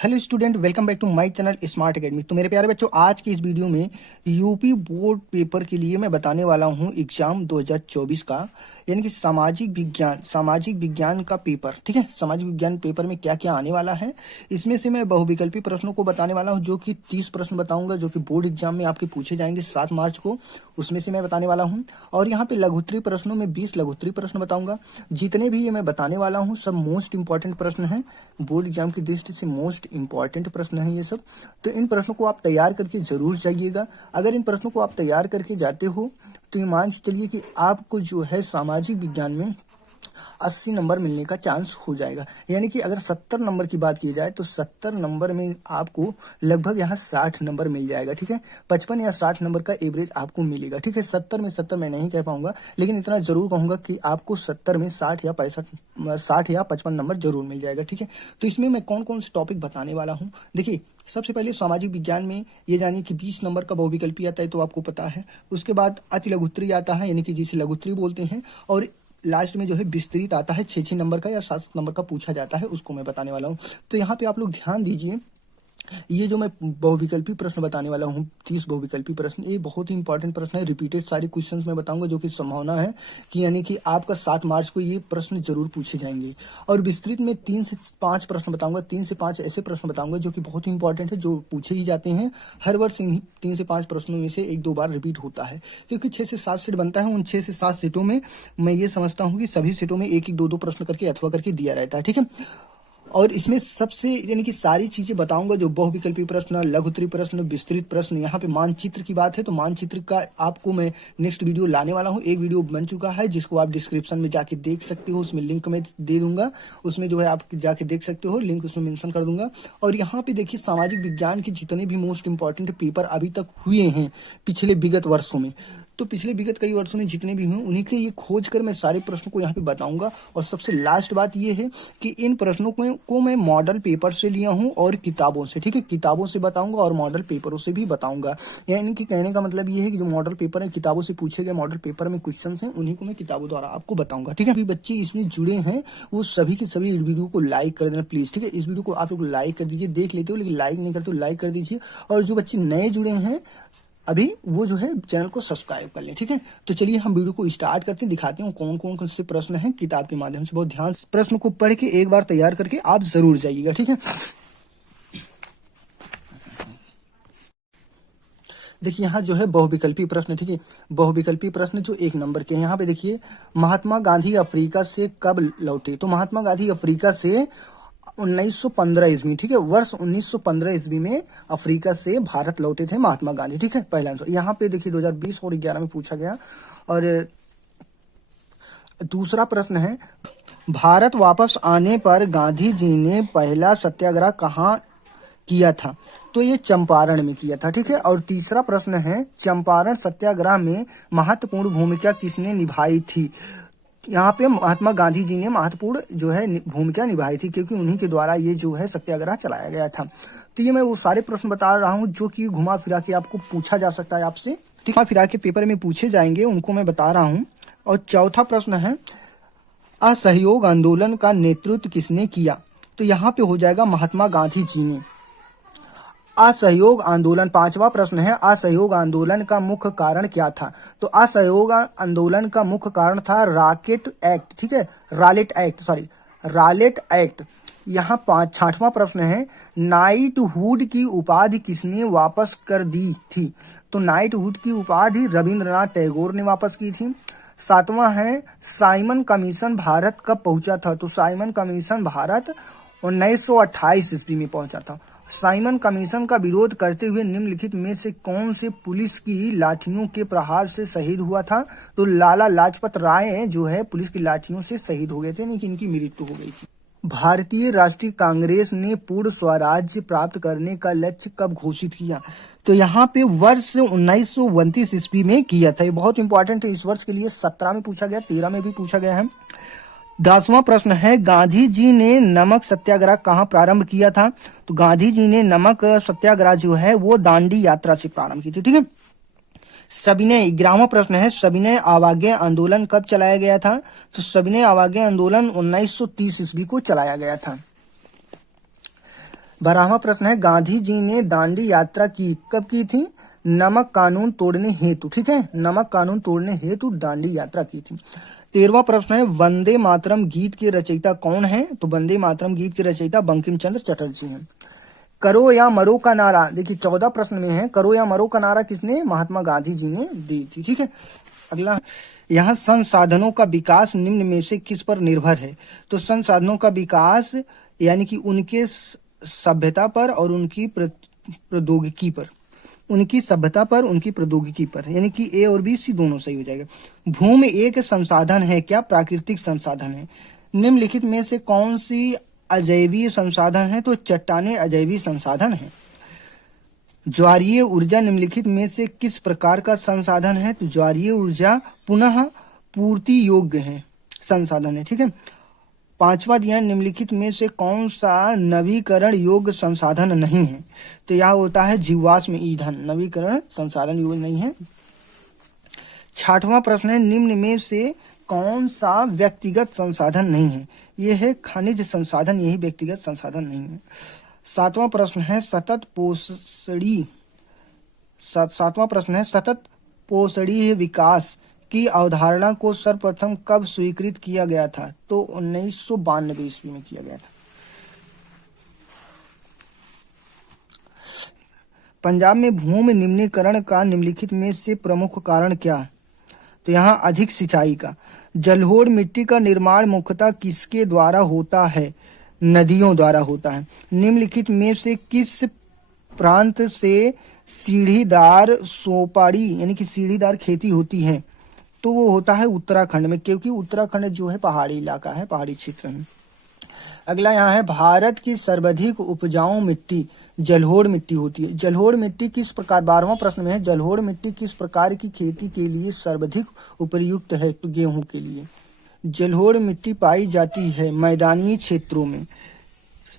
Hello student, welcome back to my channel smart academy. तो मेरे प्यारे बच्चों, आज की इस वीडियो में यूपी बोर्ड पेपर के लिए मैं बताने वाला हूं एग्जाम 2024 का, यानी कि सामाजिक विज्ञान का पेपर। ठीक है, सामाजिक विज्ञान पेपर में क्या क्या आने वाला है, इसमें से मैं बहुविकल्पी प्रश्नों को बताने वाला हूं, जो कि 30 प्रश्न बताऊंगा, जो कि बोर्ड एग्जाम में आपके पूछे जाएंगे 7 मार्च को। उसमें से मैं बताने वाला हूँ। और यहाँ पे लघुत्तरी प्रश्नों में 20 लघुत्तरी प्रश्न बताऊंगा। जितने भी ये मैं बताने वाला हूँ सब मोस्ट इंपॉर्टेंट प्रश्न हैं, बोर्ड एग्जाम की दृष्टि से मोस्ट इंपॉर्टेंट प्रश्न है ये सब। तो इन प्रश्नों को आप तैयार करके जरूर जाइएगा। अगर इन प्रश्नों को आप तैयार करके जाते हो तो ये मान के चलिए कि आपको जो है सामाजिक विज्ञान में 80 नंबर मिलने का चांस हो जाएगा। यानी कि अगर 70 नंबर की बात की जाए तो 70 नंबर में आपको लगभग यहाँ 60 नंबर मिल जाएगा। ठीक है, 55 या 60 नंबर का एवरेज आपको मिलेगा। ठीक है, 70 में 70 मैं नहीं कह पाऊंगा, लेकिन इतना जरूर कहूंगा कि आपको 70 में 60 या 55 नंबर जरूर मिल जाएगा। ठीक है, तो इसमें मैं कौन कौन से टॉपिक बताने वाला हूँ, देखिए। सबसे पहले सामाजिक विज्ञान में ये जानिए कि 20 नंबर का बहुविकल्पी आता है, तो आपको पता है। उसके बाद अति लघुत्तरी आता है, यानी कि जिसे लघुत्तरी बोलते हैं। और लास्ट में जो है विस्तृत आता है, 6 नंबर का या 7 नंबर का पूछा जाता है, उसको मैं बताने वाला हूँ। तो यहाँ पे आप लोग ध्यान दीजिए, ये जो मैं बहुविकल्पी प्रश्न बताने वाला हूँ, 30 बहुविकल्पी प्रश्न, ये बहुत ही इंपॉर्टेंट प्रश्न है। रिपीटेड सारे क्वेश्चंस मैं बताऊंगा, जो कि संभावना है कि यानी कि आपका 7 मार्च को ये प्रश्न जरूर पूछे जाएंगे। और विस्तृत में 3 से 5 प्रश्न बताऊंगा, 3 से 5 ऐसे प्रश्न बताऊंगा जो कि बहुत ही इंपॉर्टेंट है, जो पूछे ही जाते हैं हर वर्ष। इन्हीं 3 से 5 प्रश्नों में से 1-2 बार रिपीट होता है, क्योंकि 6 से 7 सेट बनता है। उन 6 से 7 सेटों में मैं ये समझता हूँ कि सभी सेटों में 1-1, 2-2 प्रश्न करके अथवा करके दिया रहता है। ठीक है, और इसमें सबसे यानी कि सारी चीजें बताऊंगा, जो बहुविकल्पी प्रश्न, लघुत्तरी प्रश्न, विस्तृत प्रश्न। यहाँ पे मानचित्र की बात है तो मानचित्र का आपको मैं नेक्स्ट वीडियो लाने वाला हूँ। एक वीडियो बन चुका है जिसको आप डिस्क्रिप्शन में जाके देख सकते हो, उसमें लिंक मैं दे दूंगा, उसमें जो है आप जाके देख सकते हो, लिंक उसमें मेंशन कर दूंगा। और यहाँ पे देखिए, सामाजिक विज्ञान के जितने भी मोस्ट इंपॉर्टेंट पेपर अभी तक हुए हैं पिछले विगत वर्षों में, तो पिछले विगत कई वर्षों में जितने भी हुए, उन्हीं से ये खोज कर मैं सारे प्रश्नों को यहाँ पे बताऊंगा। और सबसे लास्ट बात ये है कि इन प्रश्नों को मैं मॉडल पेपर से लिया हूँ और किताबों से। ठीक है, किताबों से बताऊंगा और मॉडल पेपरों से भी बताऊंगा। यानी कि कहने का मतलब ये है कि जो मॉडल पेपर है, किताबों से पूछे गए मॉडल पेपर में क्वेश्चन हैं, उन्हीं को मैं किताबों द्वारा आपको बताऊंगा। ठीक है, अभी बच्चे इसमें जुड़े हैं वो सभी के सभी इस वीडियो को लाइक कर देना प्लीज। ठीक है, इस वीडियो को आप लोग लाइक कर दीजिए, देख लेते हो लेकिन लाइक नहीं करते हो, लाइक कर दीजिए। और जो बच्चे नए जुड़े हैं अभी, वो जो है चैनल को सब्सक्राइब कर लें। ठीक है, तो चलिए हम वीडियो को स्टार्ट करते हैं, दिखाते हैं कौन कौन से प्रश्न हैं किताब के माध्यम से। बहुत ध्यान से प्रश्न को पढ़ के एक बार तैयार करके आप जरूर जाइएगा। ठीक है, देखिए यहाँ जो है बहुविकल्पी प्रश्न। ठीक है, बहुविकल्पी प्रश्न जो 1 नंबर के, यहाँ पे देखिए, महात्मा गांधी अफ्रीका से कब लौटे। तो महात्मा गांधी अफ्रीका से 1915 ईस्वी, ठीक है, वर्ष 1915 ईस्वी में अफ्रीका से भारत लौटे थे महात्मा गांधी। ठीक है, पहला आंसर। यहाँ पे देखिए 2020 और 11 में पूछा गया। और दूसरा प्रश्न है, भारत वापस आने पर गांधी जी ने पहला सत्याग्रह कहाँ किया था। तो ये चंपारण में किया था। ठीक है, और तीसरा प्रश्न है, चंपारण सत्याग्रह में महत्वपूर्ण भूमिका किसने निभाई थी। यहाँ पे महात्मा गांधी जी ने महत्वपूर्ण जो है भूमिका निभाई थी, क्योंकि उन्हीं के द्वारा ये जो है सत्याग्रह चलाया गया था। तो ये मैं वो सारे प्रश्न बता रहा हूँ जो कि घुमा फिरा के आपको पूछा जा सकता है आपसे। घुमा फिरा के पेपर में पूछे जाएंगे, उनको मैं बता रहा हूँ। और चौथा प्रश्न है, असहयोग आंदोलन का नेतृत्व किसने किया। तो यहाँ पे हो जाएगा महात्मा गांधी जी ने। असहयोग आंदोलन, 5वां प्रश्न है, असहयोग आंदोलन का मुख्य कारण क्या था। तो असहयोग आंदोलन का मुख्य कारण था रॉकेट एक्ट। ठीक है, रालेट एक्ट। यहाँ 6वां प्रश्न है, नाइटहुड की उपाधि किसने वापस कर दी थी। तो नाइटहुड की उपाधि रविंद्रनाथ टैगोर ने वापस की थी। 7वां है, साइमन कमीशन भारत कब पहुंचा था। तो साइमन कमीशन भारत 1928 ईस्वी में पहुंचा था। साइमन कमीशन का विरोध करते हुए निम्नलिखित में से कौन से पुलिस की लाठियों के प्रहार से शहीद हुआ था। तो लाला लाजपत राय जो है पुलिस की लाठियों से शहीद हो गए थे, लेकिन इनकी मृत्यु हो गई थी। भारतीय राष्ट्रीय कांग्रेस ने पूर्ण स्वराज्य प्राप्त करने का लक्ष्य कब घोषित किया। तो यहाँ पे वर्ष 1929 ईस्वी में किया था। ये बहुत इंपॉर्टेंट है इस वर्ष के लिए। 17 में पूछा गया, 13 में भी पूछा गया है। 10वां प्रश्न है, गांधी जी ने नमक सत्याग्रह कहाँ प्रारंभ किया था। तो गांधी जी ने नमक सत्याग्रह जो है वो दांडी यात्रा से प्रारंभ की थी। ठीक है, सविनय 11वां प्रश्न है, सविनय अवज्ञा आंदोलन कब चलाया गया था। तो सविनय अवज्ञा आंदोलन 1930 ईस्वी को चलाया गया था। 12वां प्रश्न है, गांधी जी ने दांडी यात्रा की, कब की थी? नमक कानून तोड़ने हेतु। ठीक है, नमक कानून तोड़ने हेतु दांडी यात्रा की थी। 13वां प्रश्न है, वंदे मातरम गीत के रचयिता कौन है? तो वंदे मातरम गीत के रचयिता बंकिम चंद्र चटर्जी हैं। करो या मरो का नारा, देखिए 14 प्रश्न में है, करो या मरो का नारा किसने? महात्मा गांधी जी ने दी थी। ठीक है, अगला, यहाँ संसाधनों का विकास निम्न में से किस पर निर्भर है? तो संसाधनों का विकास यानी कि उनके सभ्यता पर और उनकी प्रौद्योगिकी पर, उनकी सभ्यता पर, उनकी प्रौद्योगिकी पर, यानी कि ए और बी सी दोनों सही हो जाएगा। भूमि एक संसाधन है क्या? प्राकृतिक संसाधन है। निम्नलिखित में से कौन सी अजैवीय संसाधन है? तो चट्टानें अजैवीय संसाधन है। ज्वारीय ऊर्जा निम्नलिखित में से किस प्रकार का संसाधन है? तो ज्वारीय ऊर्जा पुनः पूर्ति योग्य है, संसाधन है। ठीक है, 5वां दिया, निम्नलिखित में से कौन सा नवीकरण योग्य संसाधन नहीं है? तो यह होता है जीवाश्म ईंधन, नवीकरण संसाधन योग्य नहीं है। 6वां प्रश्न है, निम्न में से कौन सा व्यक्तिगत संसाधन नहीं है? यह है खनिज संसाधन, यही व्यक्तिगत संसाधन नहीं है। 7वां प्रश्न है, सतत पोषणीय विकास की अवधारणा को सर्वप्रथम कब स्वीकृत किया गया था? तो 1992 ईस्वी में किया गया था। पंजाब में भूमि निम्नीकरण का निम्नलिखित में से प्रमुख कारण क्या? तो यहाँ अधिक सिंचाई का। जलोढ़ मिट्टी का निर्माण मुख्यतः किसके द्वारा होता है? नदियों द्वारा होता है। निम्नलिखित में से किस प्रांत से सीढ़ीदार सोपारी यानी कि सीढ़ीदार खेती होती है? तो वो होता है उत्तराखंड में, क्योंकि उत्तराखंड जो है पहाड़ी इलाका है, पहाड़ी क्षेत्र में। अगला यहाँ है, भारत की सर्वाधिक उपजाऊ मिट्टी जलोढ़ मिट्टी होती है। जलोढ़ मिट्टी किस प्रकार, 12वां प्रश्न में है, जलोढ़ मिट्टी किस प्रकार की खेती के लिए सर्वाधिक उपयुक्त है? तो गेहूं के लिए। जलोढ़ मिट्टी पाई जाती है मैदानी क्षेत्रों में।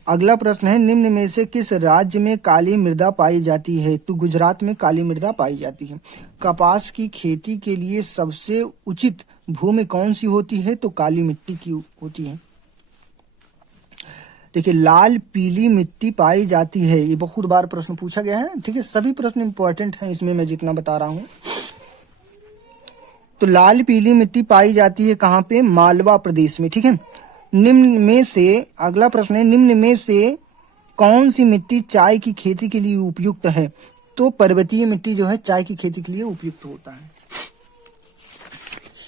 अगला प्रश्न है, निम्न में से किस राज्य में काली मृदा पाई जाती है? तो गुजरात में काली मृदा पाई जाती है। कपास की खेती के लिए सबसे उचित भूमि कौन सी होती है? तो काली मिट्टी की होती है। देखिए, लाल पीली मिट्टी पाई जाती है, ये बहुत बार प्रश्न पूछा गया है। ठीक है, सभी प्रश्न इंपॉर्टेंट हैं इसमें, मैं जितना बता रहा हूं। तो लाल पीली मिट्टी पाई जाती है कहाँ पे? मालवा प्रदेश में। ठीक है, निम्न में से, अगला प्रश्न है, निम्न में से कौन सी मिट्टी चाय की खेती के लिए उपयुक्त है? तो पर्वतीय मिट्टी जो है चाय की खेती के लिए उपयुक्त होता है।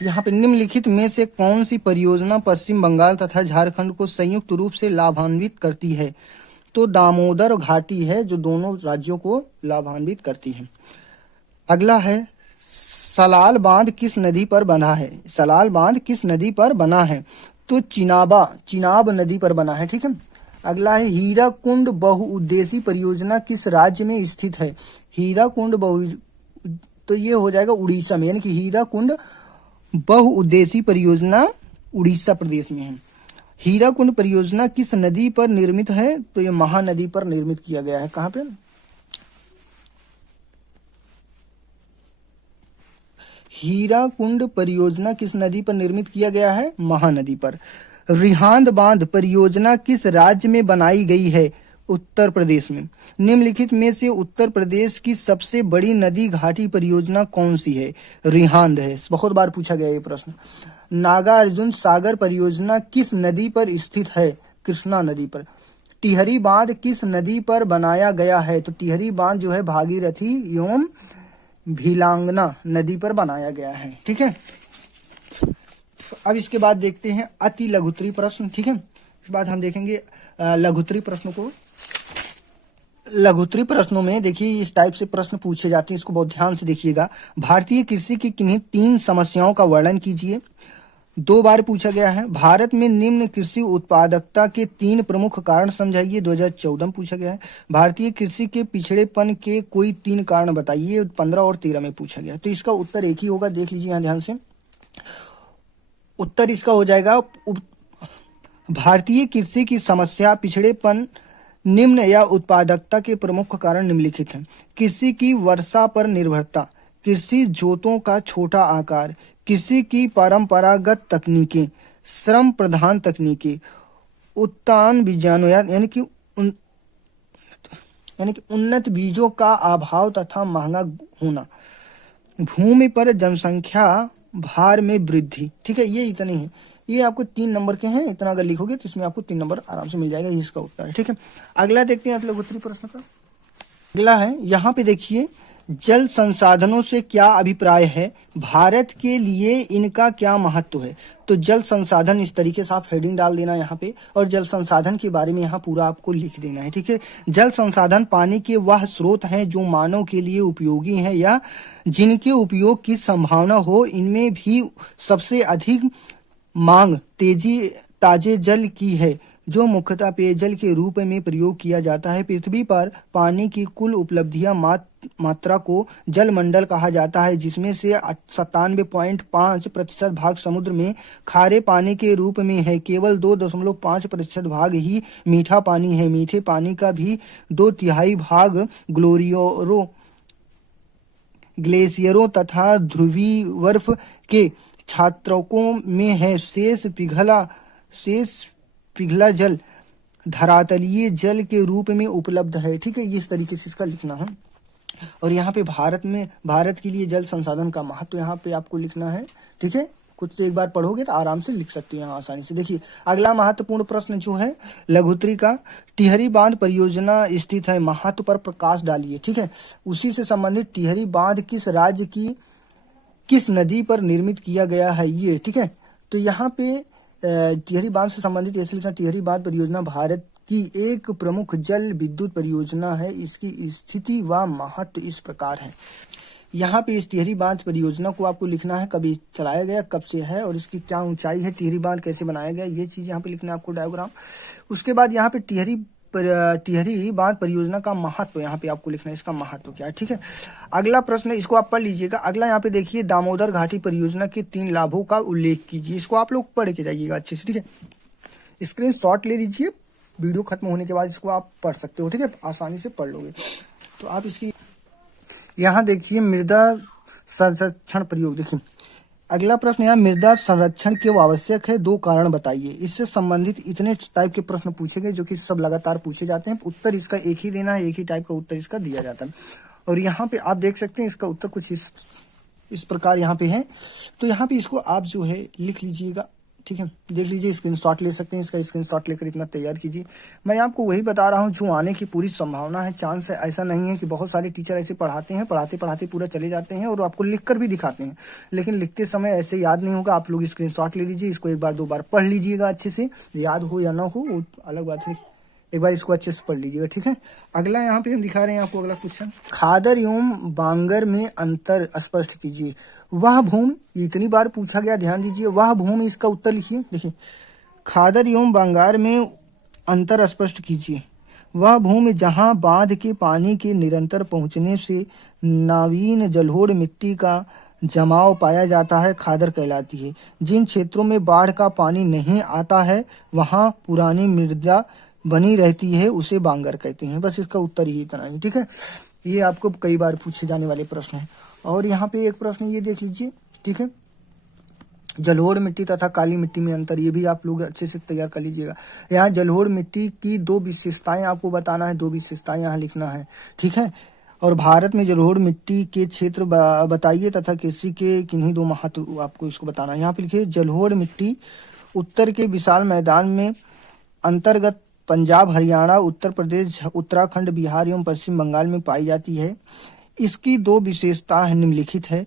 यहाँ पे निम्नलिखित में से कौन सी परियोजना पश्चिम बंगाल तथा झारखंड को संयुक्त रूप से लाभान्वित करती है? तो दामोदर घाटी है जो दोनों राज्यों को लाभान्वित करती है। अगला है, सलाल बांध किस नदी पर बना है? सलाल बांध किस नदी पर बना है? तो चिनाब नदी पर बना है। ठीक है, अगला है, हीराकुंड बहुउद्देशीय परियोजना किस राज्य में स्थित है? हीराकुंड तो ये हो जाएगा उड़ीसा में, यानी कि हीराकुंड बहुउद्देशीय परियोजना उड़ीसा प्रदेश में है। हीराकुंड परियोजना किस नदी पर निर्मित है? तो ये महानदी पर निर्मित किया गया है। कहाँ पे? हीराकुंड परियोजना किस नदी पर निर्मित किया गया है? महानदी पर। रिहांद बांध परियोजना किस राज्य में बनाई गई है? उत्तर प्रदेश में। निम्नलिखित में से उत्तर प्रदेश की सबसे बड़ी नदी घाटी परियोजना कौन सी है? रिहांद है, बहुत बार पूछा गया ये प्रश्न। नागार्जुन सागर परियोजना किस नदी पर स्थित है? कृष्णा नदी पर। टिहरी बांध किस नदी पर बनाया गया है? तो टिहरी बांध जो है भागीरथी एवं भिलांगना नदी पर बनाया गया है। ठीक है, अब इसके बाद देखते हैं अति लघुत्तरी प्रश्न। ठीक है, इसके बाद हम देखेंगे लघुत्तरी प्रश्नों को। लघुत्तरी प्रश्नों में देखिए इस टाइप से प्रश्न पूछे जाते हैं, इसको बहुत ध्यान से देखिएगा। भारतीय कृषि की किन्हीं 3 समस्याओं का वर्णन कीजिए। 2 बार पूछा गया है। भारत में निम्न कृषि उत्पादकता के 3 प्रमुख कारण समझाइए, 2014 में पूछा गया है। भारतीय कृषि के पिछड़ेपन के कोई 3 कारण बताइए, 15 और 13 में पूछा गया। तो इसका उत्तर एक ही होगा, देख लीजिए यहाँ ध्यान से। उत्तर इसका हो जाएगा, भारतीय कृषि की समस्या पिछड़ेपन निम्न या उत्पादकता के प्रमुख कारण निम्नलिखित हैं। कृषि की वर्षा पर निर्भरता, कृषि जोतों का छोटा आकार, कृषि की परंपरागत तकनीकें, श्रम प्रधान तकनीकें, उत्तान बीजाणु यानी कि यानी कि उन्नत बीजों का अभाव तथा महंगा होना, भूमि पर जनसंख्या भार में वृद्धि। ठीक है, ये इतने हैं, ये आपको 3 नंबर के हैं। इतना अगर लिखोगे तो इसमें आपको 3 नंबर आराम से मिल जाएगा, ये इसका उत्तर है। ठीक है, अगला देखते हैं मतलब उत्तरी प्रश्न का। अगला है, यहाँ पे देखिए, जल संसाधनों से क्या अभिप्राय है, भारत के लिए इनका क्या महत्व है। तो जल संसाधन, इस तरीके से आप हेडिंग डाल देना यहाँ पे, और जल संसाधन के बारे में यहाँ पूरा आपको लिख देना है। ठीक है, जल संसाधन पानी के वह स्रोत हैं जो मानव के लिए उपयोगी हैं या जिनके उपयोग की संभावना हो। इनमें भी सबसे अधिक मांग ताजे जल की है, जो मुख्यतः पेयजल के रूप में प्रयोग किया जाता है। पृथ्वी पर पानी की कुल उपलब्धियां मात्रा को जलमंडल कहा जाता है, जिसमें से 97.5% भाग समुद्र में खारे पानी के रूप में है। केवल 2.5% भाग ही मीठा पानी है। मीठे पानी का भी 2/3 भाग ग्लेशियरों तथा ध्रुवीय बर्फ के छात्रकों में है। शेष पिघला जल धरातलीय जल के रूप में उपलब्ध है। ठीक है, इस तरीके से इसका लिखना है। और यहाँ पे भारत के लिए जल संसाधन का महत्व यहाँ पे आपको लिखना है। ठीक है, खुद से एक बार पढ़ोगे तो आराम से लिख सकते हैं आसानी से। देखिए, अगला महत्वपूर्ण प्रश्न जो है लघुत्तरी का, टिहरी बांध परियोजना स्थित है, महत्व पर प्रकाश डालिए। ठीक है, उसी से संबंधित टिहरी बांध किस राज्य की किस नदी पर निर्मित किया गया है ये। ठीक है, तो यहाँ पे टिहरी बांध से संबंधित ऐसे लिखना, टिहरी बांध परियोजना भारत की एक प्रमुख जल विद्युत परियोजना है। इसकी स्थिति व महत्व इस प्रकार है। यहाँ पे इस टिहरी बांध परियोजना को आपको लिखना है, कभी चलाया गया, कब से है, और इसकी क्या ऊंचाई है, टिहरी बांध कैसे बनाया गया, ये चीज यहाँ पे लिखना है आपको, डायग्राम। उसके बाद यहाँ पे टिहरी बांध परियोजना का महत्व यहाँ पे आपको लिखना है, इसका महत्व क्या है। ठीक है, अगला प्रश्न, इसको आप पढ़ लीजिएगा। अगला यहाँ पे देखिए, दामोदर घाटी परियोजना के 3 लाभों का उल्लेख कीजिए। इसको आप लोग पढ़ के जाइएगा अच्छे से। ठीक है, स्क्रीनशॉट ले लीजिए, वीडियो खत्म होने के बाद इसको आप पढ़ सकते हो। ठीक है, आसानी से पढ़ लोगे तो आप इसकी। यहाँ देखिए, मृदा संरक्षण प्रयोग। देखिए, अगला प्रश्न यहाँ, मृदा संरक्षण क्यों आवश्यक है, 2 कारण बताइए। इससे संबंधित इतने टाइप के प्रश्न पूछे गए जो कि सब लगातार पूछे जाते हैं। उत्तर इसका एक ही देना है, एक ही टाइप का उत्तर इसका दिया जाता है। और यहाँ पे आप देख सकते हैं इसका उत्तर कुछ इस प्रकार यहाँ पे है। तो यहाँ पे इसको आप जो है लिख लीजिएगा। ठीक है, देख लीजिए, स्क्रीनशॉट ले सकते हैं, इसका स्क्रीनशॉट लेकर इतना तैयार कीजिए। मैं आपको वही बता रहा हूँ जो आने की पूरी संभावना है, चांस है। ऐसा नहीं है कि बहुत सारे टीचर ऐसे पढ़ाते हैं, पढ़ाते पूरा चले जाते हैं और आपको लिखकर भी दिखाते हैं, लेकिन लिखते समय ऐसे याद नहीं होगा। आप लोग स्क्रीनशॉट ले लीजिए, इसको 1 बार 2 बार पढ़ लीजिएगा अच्छे से, याद हो या ना हो वो अलग बात है, एक बार इसको अच्छे से पढ़ लीजिएगा। ठीक है, अगला यहाँ पे हम दिखा रहे हैं आपको अगला क्वेश्चन, खादर एवं बांगर में अंतर स्पष्ट कीजिए। वह भूमि, इतनी बार पूछा गया, ध्यान दीजिए, वह भूमि, इसका उत्तर लिखिए। देखिए, खादर एवं बांगर में अंतर स्पष्ट कीजिए। वह भूमि जहां बांध के पानी के निरंतर पहुंचने से नवीन जलोढ़ मिट्टी का जमाव पाया जाता है, खादर कहलाती है। जिन क्षेत्रों में बाढ़ का पानी नहीं आता है वहां पुरानी मृदा बनी रहती है, उसे बांगर कहते हैं। बस इसका उत्तर ही इतना ही। ठीक है, ये आपको कई बार पूछे जाने वाले प्रश्न हैं। और यहाँ पे एक प्रश्न ये देख लीजिए। ठीक है, जलोढ़ मिट्टी तथा काली मिट्टी में अंतर, ये भी आप लोग अच्छे से तैयार कर लीजिएगा। यहाँ जलोढ़ मिट्टी की 2 विशेषताएं आपको बताना है, 2 विशेषताएं यहाँ लिखना है। ठीक है, और भारत में जलोढ़ मिट्टी के क्षेत्र बताइए तथा कृषि के किन्हीं 2 महत्व आपको इसको बताना है। यहाँ पे लिखिए, जलोढ़ मिट्टी उत्तर के विशाल मैदान में अंतर्गत पंजाब, हरियाणा, उत्तर प्रदेश, उत्तराखंड, बिहार एवं पश्चिम बंगाल में पाई जाती है। इसकी 2 विशेषताएं निम्नलिखित है।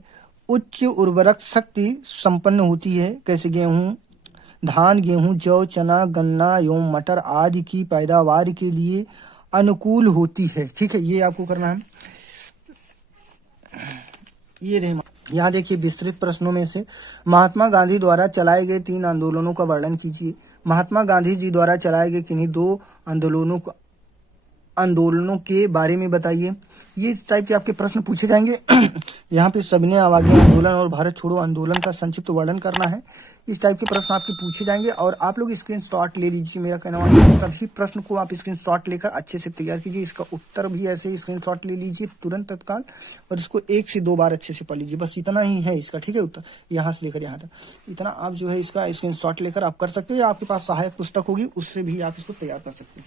उच्च उर्वरक शक्ति संपन्न होती है, कैसे गेहूं, धान, गेहूं, जौ, चना, गन्ना एवं मटर आदि की पैदावार के लिए अनुकूल होती है। ठीक है, ये आपको करना है। ये रहे, यहाँ देखिए, विस्तृत प्रश्नों में से महात्मा गांधी द्वारा चलाए गए 3 आंदोलनों का वर्णन कीजिए। महात्मा गांधी जी द्वारा चलाए गए किन्हीं 2 आंदोलनों के बारे में बताइए। ये इस टाइप के आपके प्रश्न पूछे जाएंगे। यहाँ पे सबने आवाज़ें आंदोलन और भारत छोड़ो आंदोलन का संक्षिप्त वर्णन करना है। इस टाइप के प्रश्न आपके पूछे जाएंगे और आप लोग स्क्रीनशॉट ले लीजिए। मेरा कहना है सभी प्रश्न को आप स्क्रीनशॉट लेकर अच्छे से तैयार कीजिए। इसका उत्तर भी ऐसे ही स्क्रीनशॉट ले लीजिए तुरंत तत्काल, और इसको 1 से 2 बार अच्छे से पढ़ लीजिए। बस इतना ही है इसका। ठीक है, उत्तर यहाँ से लेकर यहाँ तक इतना आप जो है इसका स्क्रीनशॉट लेकर आप कर सकते हो, या आपके पास सहायक पुस्तक होगी उससे भी आप इसको तैयार कर सकते हैं।